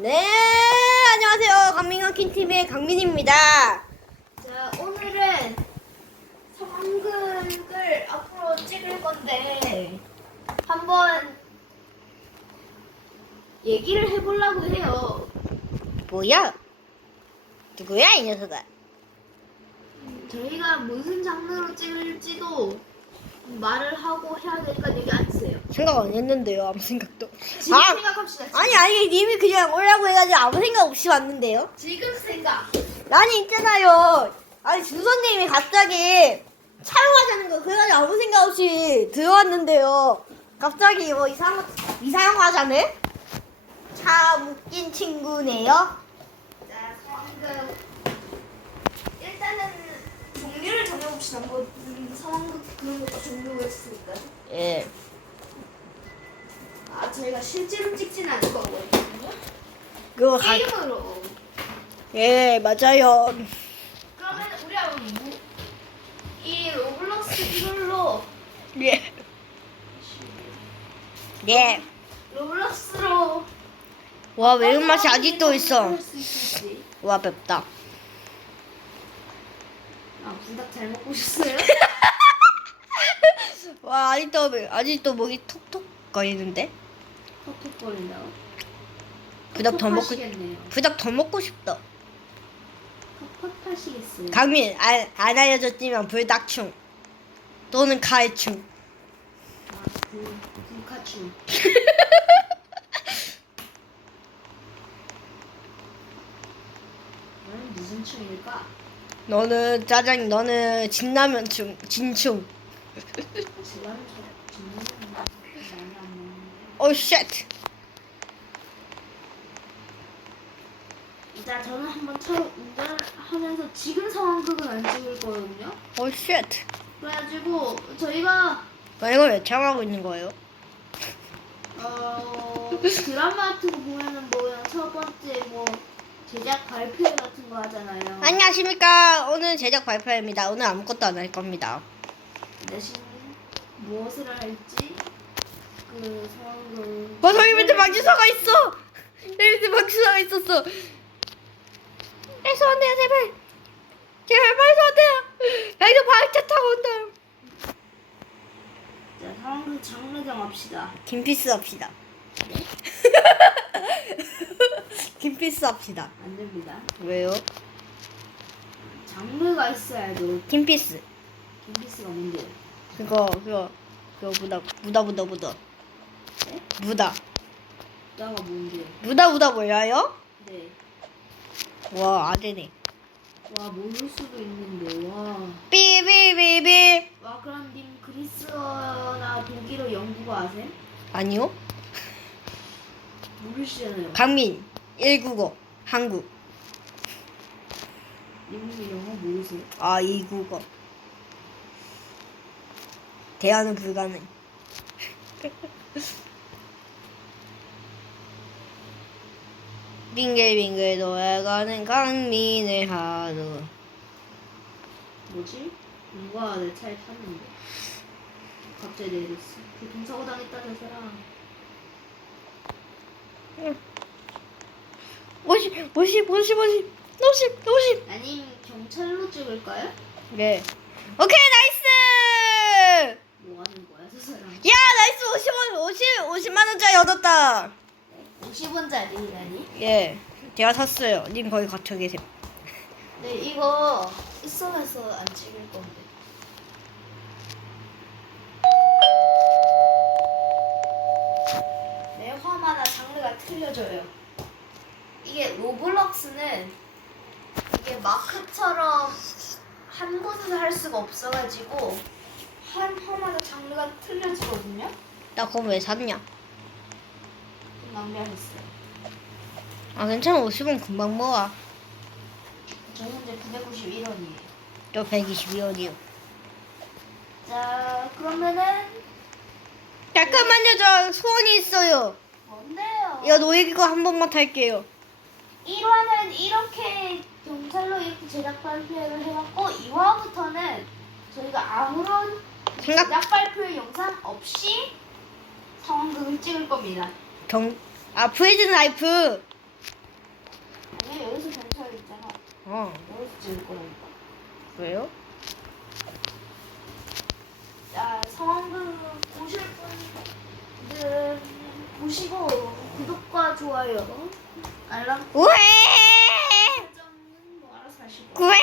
네, 안녕하세요. 강민강킨 TV의 강민입니다. 자, 오늘은 성극을 앞으로 찍을 건데 한번 얘기를 해보려고 해요. 뭐야? 누구야, 이 녀석아? 저희가 무슨 장르로 찍을지도 말을 하고 해야 되니까 얘기 안 주세요. 생각 안 했는데요, 아무 생각도. 지금 아, 생각합시다. 지금. 아니, 아니, 님이 그냥 오라고 해가지고 아무 생각 없이 왔는데요? 지금 생각. 아니, 있잖아요. 아니, 준선님이 갑자기 촬영하자는 거, 그래가지고 아무 생각 없이 들어왔는데요. 갑자기 뭐 이상, 이상한 하자네? 참 웃긴 친구네요. 자, 성극. 일단은 종류를 정해봅시다. 뭐 음, 성극 그런 것도 있으니까. 예. 아, 저희가 실제로 찍지는 않을 거거든요. 그거 가, 게임으로. 예, 맞아요. 그러면 우리가 무, 이 로블록스 이걸로 예. 예. 로블록스로 와, 매운맛이 아직도 있어. 할수 있을지. 와, 맵다. 아, 불닭 잘 먹고 오셨어요? 와, 아직도, 매- 아직도 목이 톡톡 거리는데? 톡톡 거린다고? 부닭 더 먹고. 부닭 더 먹고 싶다. 톡톡하시겠어요. 강민, 안, 안 알려줬지만 불닭충. 또는 가해충. 아, 그, 불카추. 너는 무슨 춤일까? 너는 짜장, 너는 진라면충, 진충. 오, 쉣. 일단 저는 한번 처음 운전을 하면서 지금 상황극은 안 찍을 거거든요. 오, 쉣. 그래가지고 저희가 나 이거 왜 촬영하고 있는 거예요? 어 드라마 같은 거 보면은 뭐 그냥 첫 번째 뭐 제작 발표 같은 거 하잖아요. 안녕하십니까. 오늘 제작 발표입니다. 오늘 아무것도 안 할 겁니다. 대신 무엇을 할지 그 상황극. 와, 저기 밑에 방지서가 있어! 여기 밑에 방지서가 있었어. 안 돼요, 제발. 제발 말도 안 돼요. 여기서 발차 타고 온다. 자 상황극 장르 정 합시다. 김피스 합시다. 김피스 합시다. 안 됩니다. 왜요? 장르가 있어야죠. 김피스. 김피스가 뭔데요? 그거, 그거, 그거 무다, 무다, 무다, 무다. 네? 무다. 나가 뭔데요? 무다, 무다 몰라요? 네. 와, 아재네. 와 모를 수도 있는데 와. 삐삐삐삐. 와 그럼 님 그리스어나 독일어 영국어 아세요? 아니요? 모르시잖아요. 강민. 1국어. 한국. 님은 영어 모르세요? 아, 2국어. 대화는 불가능. 빙글빙글 돌아가는 강민의 하루. 뭐지? 누가 내 차에 탔는데 갑자기 내렸어. 교통사고 당했다 저 사람. 50, 50, 50, 50, 50, 50. 아님 경찰로 찍을까요? 네. 오케이, 나이스! 뭐 하는 거야 저 사람? 야, 나이스 50원, 50, 50만원짜리 얻었다. 50원짜리라니? 예. 제가 샀어요. 님 거기 갇혀 계세요. 네 이거 있어서 안 찍을 건데. 매 화마다 장르가 틀려져요. 이게 로블록스는 이게 마크처럼 한 곳에서 할 수가 없어가지고 한 화마다 장르가 틀려지거든요. 나 그거 왜 샀냐? 좀 낭비하셨어요. 아, 괜찮아. 50원 금방 모아. 저 현재 991원이에요. 저 122원이요. 자 그러면은 잠깐만요. 저 소원이 있어요. 뭔데요? 이거 노예기거 한 번만 탈게요. 1화는 이렇게 경찰로 이렇게 제작 발표를 해갖고 2화부터는 저희가 아무런 생각- 제작 발표 영상 없이 성황극을 찍을 겁니다. 경, 아, 프레즈 라이프. 아니 여기서 경찰 있잖아. 어, 여기서 찍을 거라니까. 왜요? 자 성황극 보실 분들, 보시고 구독과 좋아요 알람 우에! 설정은 뭐 알아서 하시고. 우에!